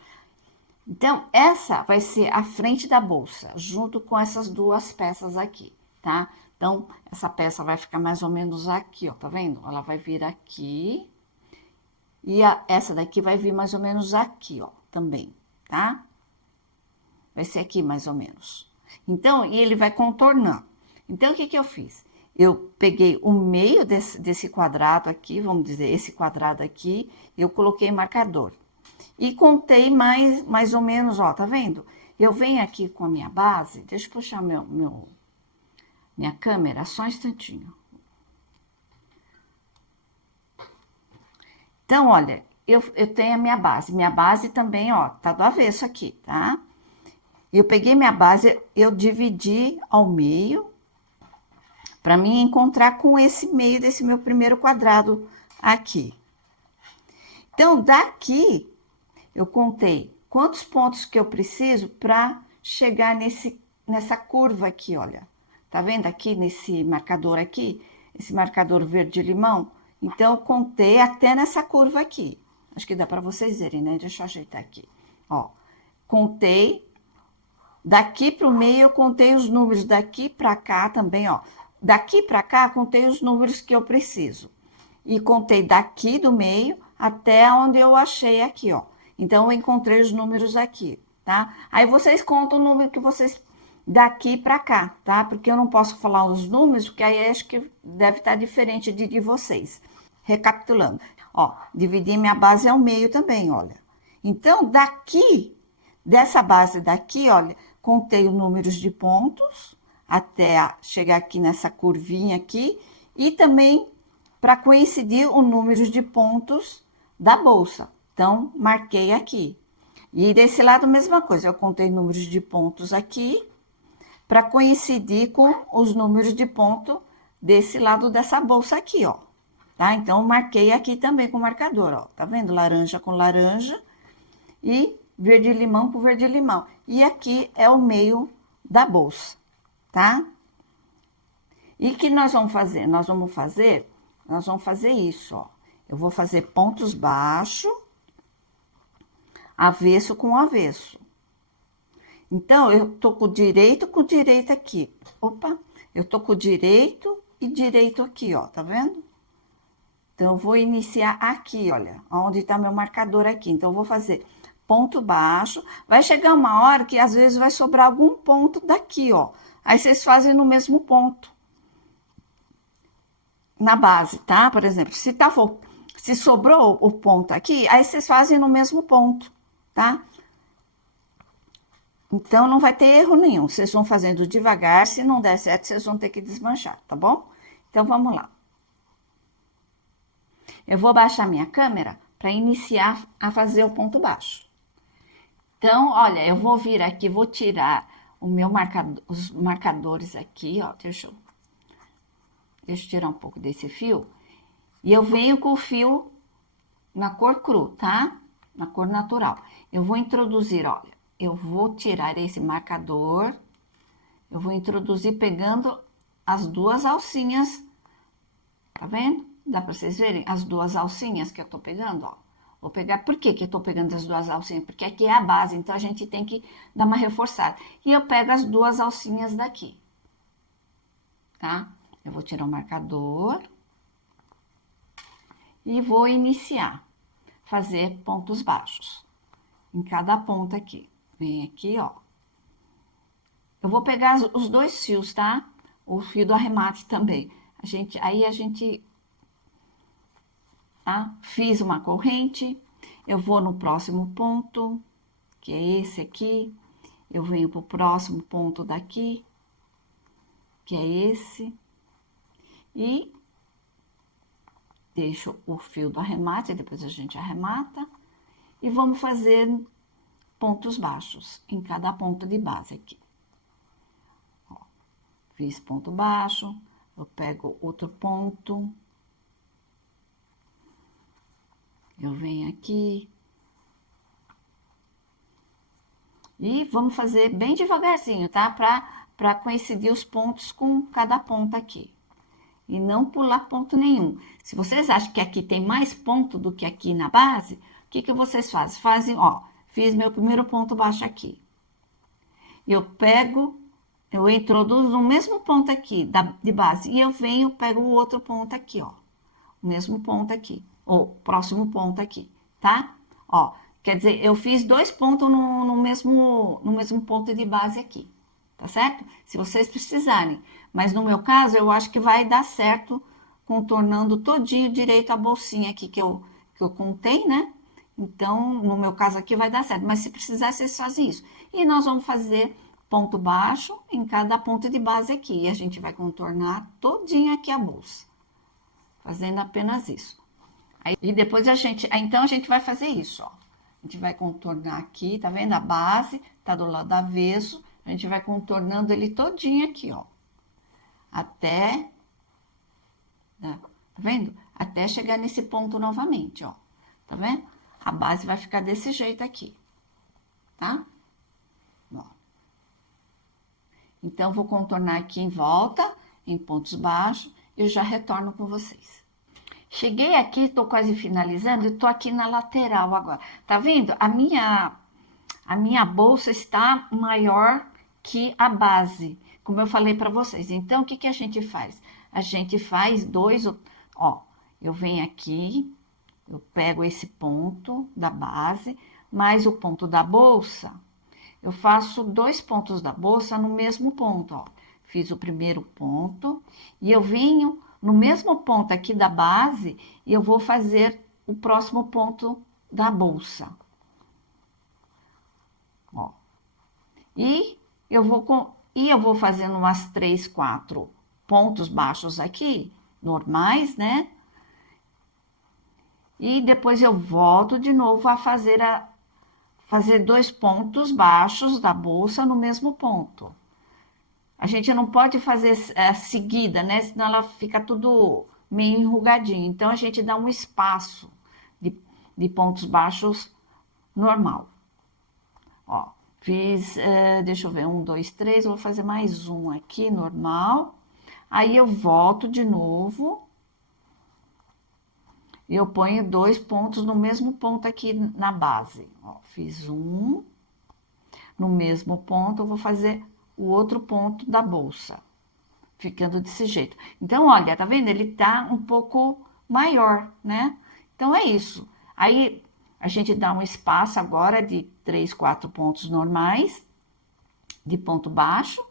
Então, essa vai ser a frente da bolsa, junto com essas duas peças aqui, tá? Então, essa peça vai ficar mais ou menos aqui, ó, tá vendo? Ela vai vir aqui. E essa daqui vai vir mais ou menos aqui, ó, também, tá? Vai ser aqui mais ou menos. Então, e ele vai contornando. Então, o que eu fiz? Eu peguei o meio desse quadrado aqui, vamos dizer, esse quadrado aqui, eu coloquei marcador. E contei mais ou menos, ó, tá vendo? Eu venho aqui com a minha base, deixa eu puxar minha câmera, só um instantinho. Então, olha, eu tenho a minha base também, ó, tá do avesso aqui, tá? Eu peguei minha base, eu dividi ao meio, para mim encontrar com esse meio desse meu primeiro quadrado aqui. Então, daqui, eu contei quantos pontos que eu preciso para chegar nessa curva aqui, olha. Tá vendo aqui, nesse marcador aqui? Esse marcador verde-limão? Então, eu contei até nessa curva aqui. Acho que dá para vocês verem, né? Deixa eu ajeitar aqui. Ó, contei. Daqui para o meio, eu contei os números. Daqui para cá também, ó. Daqui para cá, contei os números que eu preciso. E contei daqui do meio até onde eu achei aqui, ó. Então, eu encontrei os números aqui, tá? Aí, vocês contam o número que vocês... daqui para cá, tá? Porque eu não posso falar os números, porque aí acho que deve estar diferente de vocês. Recapitulando, ó, dividi minha base ao meio também, olha. Então, daqui, dessa base daqui, olha, contei os números de pontos até chegar aqui nessa curvinha aqui e também para coincidir os números de pontos da bolsa. Então, marquei aqui. E desse lado, mesma coisa, eu contei números de pontos aqui para coincidir com os números de ponto desse lado dessa bolsa aqui, ó. Tá? Então, marquei aqui também com marcador, ó. Tá vendo? Laranja com laranja e verde-limão com verde-limão. E aqui é o meio da bolsa, tá? E o que nós vamos fazer? Nós vamos fazer isso, ó. Eu vou fazer pontos baixos, avesso com avesso. Então, eu tô com o direito aqui. Opa, eu tô com o direito e direito aqui, ó, tá vendo? Então, eu vou iniciar aqui, olha, onde tá meu marcador aqui. Então, eu vou fazer ponto baixo. Vai chegar uma hora que, às vezes, vai sobrar algum ponto daqui, ó. Aí, vocês fazem no mesmo ponto. Na base, tá? Por exemplo, se sobrou o ponto aqui, aí vocês fazem no mesmo ponto, tá? Então, não vai ter erro nenhum. Vocês vão fazendo devagar. Se não der certo, vocês vão ter que desmanchar, tá bom? Então, vamos lá. Eu vou baixar minha câmera para iniciar a fazer o ponto baixo. Então, olha, eu vou vir aqui, vou tirar os marcadores aqui, ó. Deixa eu tirar um pouco desse fio. E eu venho com o fio na cor cru, tá? Na cor natural. Eu vou introduzir, olha. Eu vou tirar esse marcador, eu vou introduzir pegando as duas alcinhas, tá vendo? Dá pra vocês verem as duas alcinhas que eu tô pegando, ó. Vou pegar, por que eu tô pegando as duas alcinhas? Porque aqui é a base, então a gente tem que dar uma reforçada. E eu pego as duas alcinhas daqui, tá? Eu vou tirar o marcador e vou iniciar, fazer pontos baixos em cada ponta aqui. Vem aqui, ó. Eu vou pegar os dois fios, tá? O fio do arremate também. Aí a gente, tá? Fiz uma corrente, eu vou no próximo ponto, que é esse aqui. Eu venho pro próximo ponto daqui, que é esse. E deixo o fio do arremate, depois a gente arremata. E vamos fazer pontos baixos em cada ponto de base aqui. Ó, fiz ponto baixo, eu pego outro ponto. Eu venho aqui. E vamos fazer bem devagarzinho, tá? Pra coincidir os pontos com cada ponta aqui. E não pular ponto nenhum. Se vocês acham que aqui tem mais ponto do que aqui na base, o que vocês fazem? Fazem, ó, fiz meu primeiro ponto baixo aqui. Eu introduzo o mesmo ponto aqui de base e eu venho, pego o outro ponto aqui, ó. O mesmo ponto aqui, ou próximo ponto aqui, tá? Ó, quer dizer, eu fiz 2 pontos no mesmo ponto de base aqui, tá certo? Se vocês precisarem. Mas no meu caso, eu acho que vai dar certo contornando todinho direito a bolsinha aqui que eu contei, né? Então, no meu caso aqui vai dar certo. Mas se precisar, vocês fazem isso. E nós vamos fazer ponto baixo em cada ponto de base aqui. E a gente vai contornar todinho aqui a bolsa. Fazendo apenas isso. E depois então a gente vai fazer isso, ó. A gente vai contornar aqui, tá vendo? A base tá do lado avesso. A gente vai contornando ele todinho aqui, ó. Até, tá vendo? Até chegar nesse ponto novamente, ó. Tá vendo? A base vai ficar desse jeito aqui, tá? Ó. Então, vou contornar aqui em volta, em pontos baixos, e eu já retorno com vocês. Cheguei aqui, tô quase finalizando, e tô aqui na lateral agora. Tá vendo? A minha bolsa está maior que a base, como eu falei para vocês. Então, o que a gente faz? A gente faz ó, eu venho aqui, eu pego esse ponto da base, mais o ponto da bolsa, eu faço 2 pontos da bolsa no mesmo ponto, ó. Fiz o primeiro ponto e eu venho no mesmo ponto aqui da base e eu vou fazer o próximo ponto da bolsa. Ó. E eu vou fazendo umas 3, 4 pontos baixos aqui, normais, né? E depois eu volto de novo a fazer 2 pontos baixos da bolsa no mesmo ponto. A gente não pode fazer seguida, né? Senão ela fica tudo meio enrugadinho. Então, a gente dá um espaço de pontos baixos normal. Ó, fiz, deixa eu ver, 1, 2, 3, vou fazer mais um aqui, normal. Aí, eu volto de novo. E eu ponho 2 pontos no mesmo ponto aqui na base. Ó, fiz um. No mesmo ponto, eu vou fazer o outro ponto da bolsa. Ficando desse jeito. Então, olha, tá vendo? Ele tá um pouco maior, né? Então, é isso. Aí, a gente dá um espaço agora de 3, 4 pontos normais, de ponto baixo,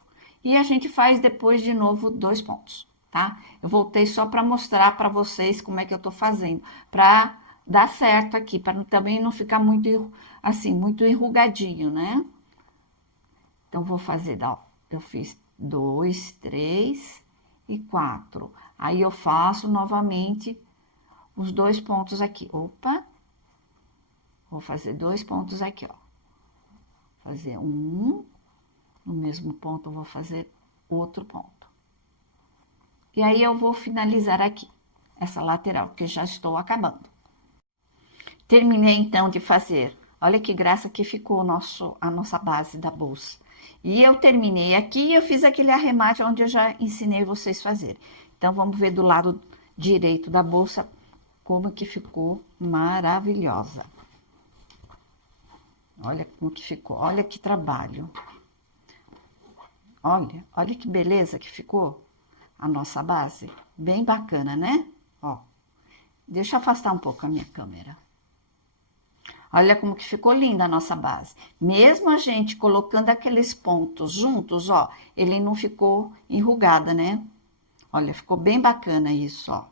e a gente faz depois de novo 2 pontos, tá? Eu voltei só para mostrar para vocês como é que eu tô fazendo, para dar certo aqui, para também não ficar muito, assim, muito enrugadinho, né? Então, vou fazer, ó, eu fiz 2, 3 e 4. Aí, eu faço novamente os 2 pontos aqui. Opa! Vou fazer 2 pontos aqui, ó. Fazer um, no mesmo ponto, eu vou fazer outro ponto. E aí, eu vou finalizar aqui, essa lateral, que já estou acabando. Terminei, então, de fazer. Olha que graça que ficou a nossa base da bolsa. E eu terminei aqui e eu fiz aquele arremate onde eu já ensinei vocês a fazer. Então, vamos ver do lado direito da bolsa como que ficou maravilhosa. Olha como que ficou, olha que trabalho. Olha que beleza que ficou. a nossa base? Bem bacana, né? Ó, deixa eu afastar um pouco a minha câmera. Olha como que ficou linda a nossa base. Mesmo a gente colocando aqueles pontos juntos, ó, ele não ficou enrugada, né? Olha, ficou bem bacana isso, ó.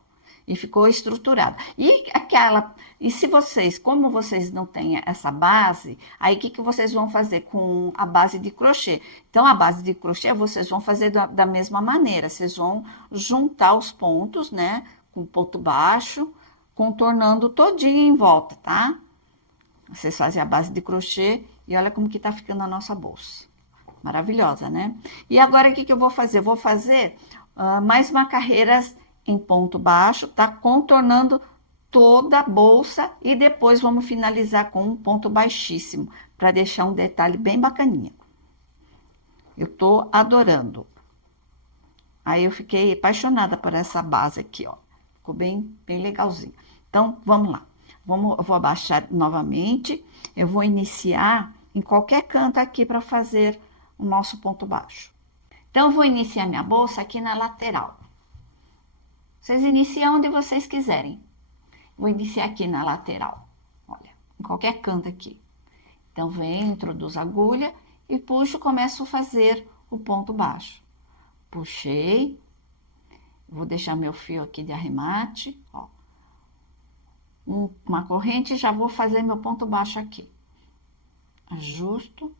E ficou estruturado. E se vocês, como vocês não têm essa base, aí o que vocês vão fazer com a base de crochê? Então, a base de crochê vocês vão fazer da mesma maneira. Vocês vão juntar os pontos, né? Com ponto baixo, contornando todinho em volta, tá? Vocês fazem a base de crochê e olha como que tá ficando a nossa bolsa. Maravilhosa, né? E agora, o que eu vou fazer? Eu vou fazer mais macarreiras em ponto baixo, tá? Contornando toda a bolsa e depois vamos finalizar com um ponto baixíssimo, para deixar um detalhe bem bacaninha. Eu tô adorando. Aí eu fiquei apaixonada por essa base aqui, ó. Ficou bem legalzinho. Então, vamos lá. Eu vou abaixar novamente. Eu vou iniciar em qualquer canto aqui para fazer o nosso ponto baixo. Então, eu vou iniciar minha bolsa aqui na lateral. Vocês iniciam onde vocês quiserem. Vou iniciar aqui na lateral. Olha, em qualquer canto aqui. Então, venho, introduzo a agulha e puxo, começo a fazer o ponto baixo. Puxei. Vou deixar meu fio aqui de arremate, ó. Uma corrente, já vou fazer meu ponto baixo aqui. Ajusto.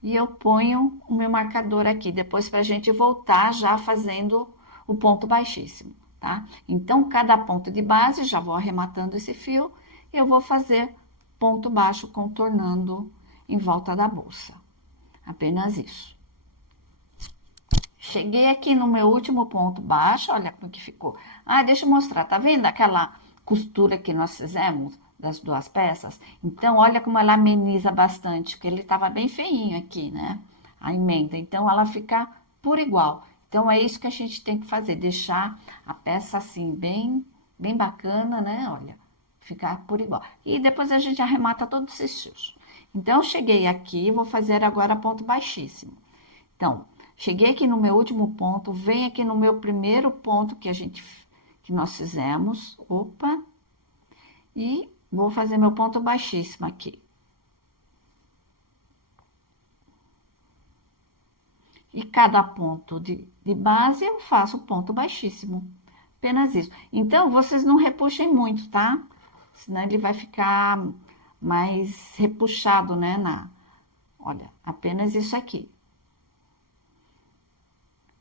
E eu ponho o meu marcador aqui, depois pra gente voltar já fazendo o ponto baixíssimo, tá? Então, cada ponto de base, já vou arrematando esse fio, e eu vou fazer ponto baixo contornando em volta da bolsa. Apenas isso. Cheguei aqui no meu último ponto baixo, olha como que ficou. Ah, deixa eu mostrar, tá vendo aquela costura que nós fizemos das duas peças? Então, olha como ela ameniza bastante, porque ele tava bem feinho aqui, né? A emenda. Então, ela fica por igual. Então, é isso que a gente tem que fazer, deixar a peça assim, bem bacana, né? Olha, ficar por igual. E depois a gente arremata todos esses fios. Então, cheguei aqui, vou fazer agora ponto baixíssimo. Então, cheguei aqui no meu último ponto, venho aqui no meu primeiro ponto que nós fizemos, opa, e vou fazer meu ponto baixíssimo aqui. E cada ponto de base eu faço ponto baixíssimo, apenas isso. Então, vocês não repuxem muito, tá? Senão ele vai ficar mais repuxado, né? Olha, apenas isso aqui.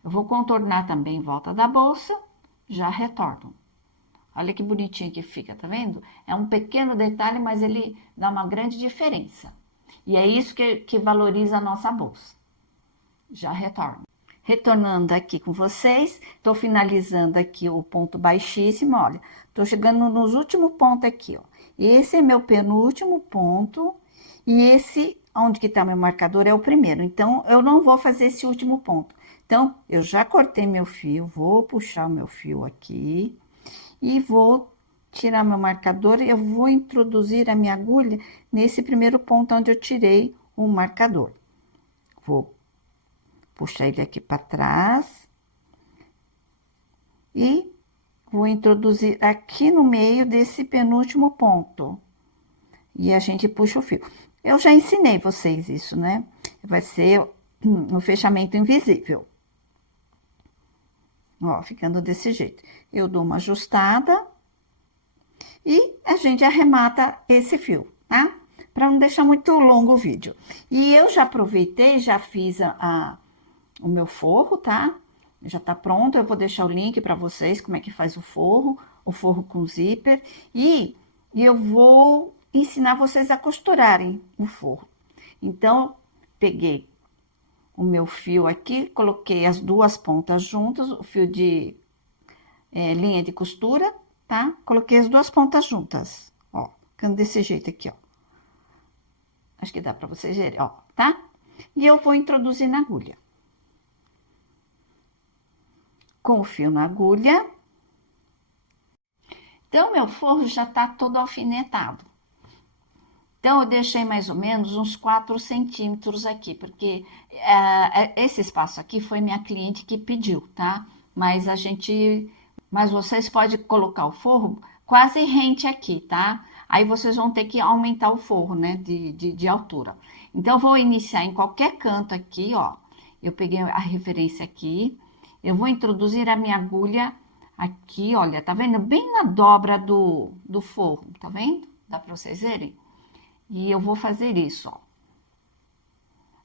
Eu vou contornar também em volta da bolsa, já retorno. Olha que bonitinho que fica, tá vendo? É um pequeno detalhe, mas ele dá uma grande diferença. E é isso que valoriza a nossa bolsa. Já retorno. Retornando aqui com vocês, tô finalizando aqui o ponto baixíssimo, olha. Tô chegando nos últimos pontos aqui, ó. Esse é meu penúltimo ponto e esse, onde que tá meu marcador, é o primeiro. Então, eu não vou fazer esse último ponto. Então, eu já cortei meu fio, vou puxar o meu fio aqui e vou tirar meu marcador e eu vou introduzir a minha agulha nesse primeiro ponto onde eu tirei o marcador. Vou puxar ele aqui para trás e vou introduzir aqui no meio desse penúltimo ponto. E a gente puxa o fio. Eu já ensinei vocês isso, né? Vai ser um fechamento invisível. Ó, ficando desse jeito. Eu dou uma ajustada e a gente arremata esse fio, tá? Para não deixar muito longo o vídeo. E eu já aproveitei, já fiz o meu forro, tá? Já tá pronto, eu vou deixar o link para vocês, como é que faz o forro com zíper. E eu vou ensinar vocês a costurarem o forro. Então, peguei o meu fio aqui, coloquei as duas pontas juntas, o fio de linha de costura, tá? Coloquei as duas pontas juntas, ó, ficando desse jeito aqui, ó. Acho que dá pra vocês verem, ó, tá? E eu vou introduzir na agulha. Com o fio na agulha. Então, meu forro já tá todo alfinetado. Então, eu deixei mais ou menos uns 4 centímetros aqui, porque esse espaço aqui foi minha cliente que pediu, tá? mas vocês podem colocar o forro quase rente aqui, tá? Aí vocês vão ter que aumentar o forro, né, de altura. Então, eu vou iniciar em qualquer canto aqui, ó. Eu peguei a referência aqui. Eu vou introduzir a minha agulha aqui, olha, tá vendo? Bem na dobra do forro, tá vendo? Dá pra vocês verem? E eu vou fazer isso, ó.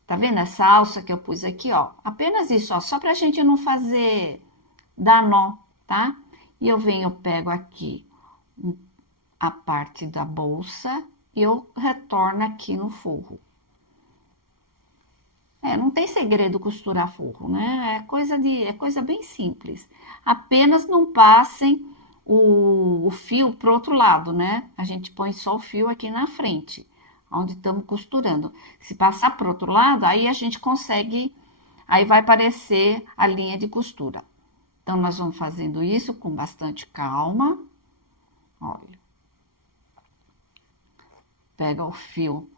Tá vendo essa alça que eu pus aqui, ó? Apenas isso, ó, só pra gente não fazer dar nó, tá? E eu venho, eu pego aqui a parte da bolsa e eu retorno aqui no forro. Não tem segredo costurar forro, né? É coisa bem simples. Apenas não passem o fio pro outro lado, né? A gente põe só o fio aqui na frente, onde estamos costurando. Se passar pro outro lado, aí a gente consegue, aí vai aparecer a linha de costura. Então, nós vamos fazendo isso com bastante calma. Olha. Pega o fio,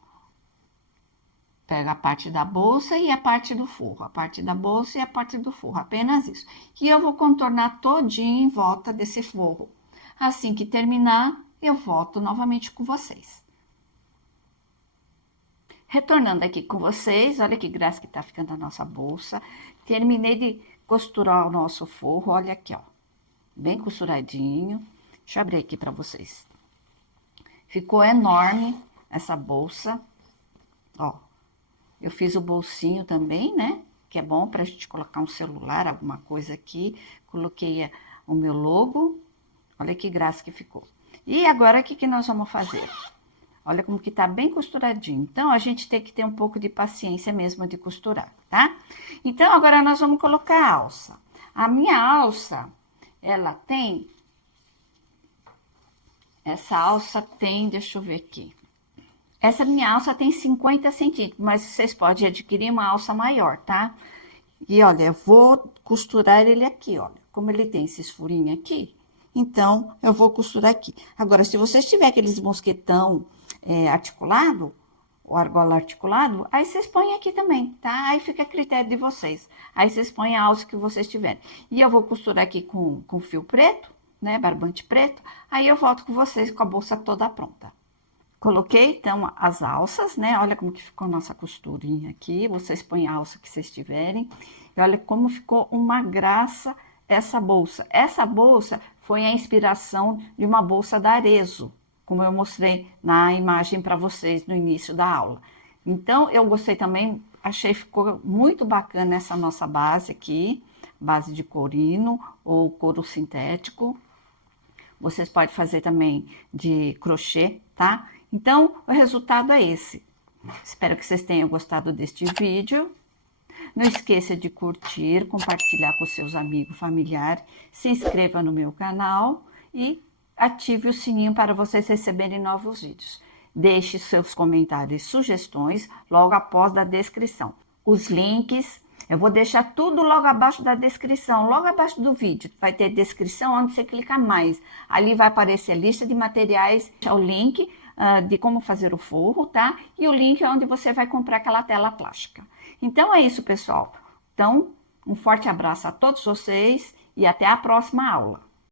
pega a parte da bolsa e a parte do forro. A parte da bolsa e a parte do forro, apenas isso. E eu vou contornar todinho em volta desse forro. Assim que terminar, eu volto novamente com vocês. Retornando aqui com vocês, olha que graça que tá ficando a nossa bolsa. Terminei de costurar o nosso forro, olha aqui, ó. Bem costuradinho. Deixa eu abrir aqui para vocês. Ficou enorme essa bolsa, ó. Eu fiz o bolsinho também, né? Que é bom pra gente colocar um celular, alguma coisa aqui. Coloquei o meu logo. Olha que graça que ficou. E agora, o que nós vamos fazer? Olha como que tá bem costuradinho. Então, a gente tem que ter um pouco de paciência mesmo de costurar, tá? Então, agora nós vamos colocar a alça. A minha alça, ela tem... Essa alça tem, deixa eu ver aqui. Essa minha alça tem 50 centímetros, mas vocês podem adquirir uma alça maior, tá? E olha, eu vou costurar ele aqui, olha. Como ele tem esses furinhos aqui, então eu vou costurar aqui. Agora, se vocês tiverem aqueles mosquetão articulado, o argola articulado, aí vocês põem aqui também, tá? Aí fica a critério de vocês. Aí vocês põem a alça que vocês tiverem. E eu vou costurar aqui com fio preto, né? Barbante preto. Aí eu volto com vocês com a bolsa toda pronta. Coloquei, então, as alças, né? Olha como que ficou nossa costurinha aqui. Vocês põem a alça que vocês tiverem. E olha como ficou uma graça essa bolsa. Essa bolsa foi a inspiração de uma bolsa da Arezzo, como eu mostrei na imagem para vocês no início da aula. Então, eu gostei também, achei que ficou muito bacana essa nossa base aqui, base de corino ou couro sintético. Vocês podem fazer também de crochê, tá? Então, o resultado é esse. Espero que vocês tenham gostado deste vídeo. Não esqueça de curtir, compartilhar com seus amigos, familiares. Se inscreva no meu canal e ative o sininho para vocês receberem novos vídeos. Deixe seus comentários e sugestões logo após da descrição. Os links, eu vou deixar tudo logo abaixo da descrição, logo abaixo do vídeo. Vai ter descrição onde você clica mais. Ali vai aparecer a lista de materiais, o link de como fazer o forro, tá? E o link é onde você vai comprar aquela tela plástica. Então é isso, pessoal. Então, um forte abraço a todos vocês e até a próxima aula.